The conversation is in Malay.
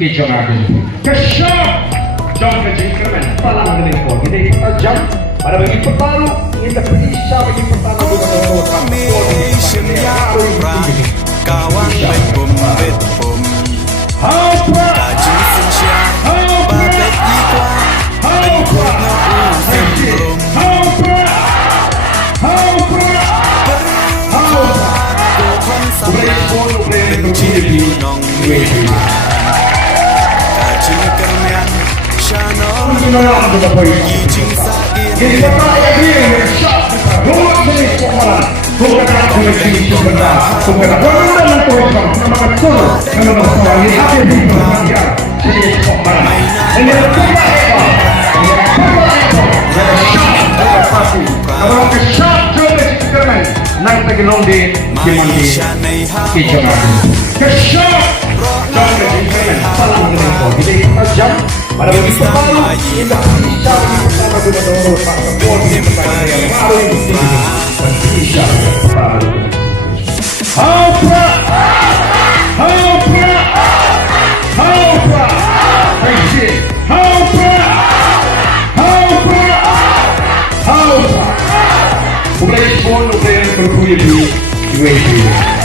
Kejong akin. Kasyap! Jump ka Jinkerman. Palang galing po. Hindi kita jump. Para maging patalo. Hindi ka pwede siya maging patalo. Formation Yapra Kawan may bumbit-bum Hapa! Tajusin siya Bakit ikwa Lingkod na uzim-brum Hapa! Hapa! Tuhan sama Nong Kajing kermian Shanong Gijing sain Jadi bapak yang dia shot buat jenis pemeran bukan aku jenis sebenar bukan aku dan tuan nama betul nama betul ini hati di bahagia jenis pemeran ini adalah kalau ke shot jenis kerman nang tegilong di dimandi kejong aku ke shot dan kejikan palang dengan jadi kita jam pada begitu baru kita bisa bersama gubernur Pak Kapolri kepada yang baru di sini dan bisa baru. Hapa, hapa, hapa, hapa, hapa, hapa. Mulai pun mulai berkulit di UAE.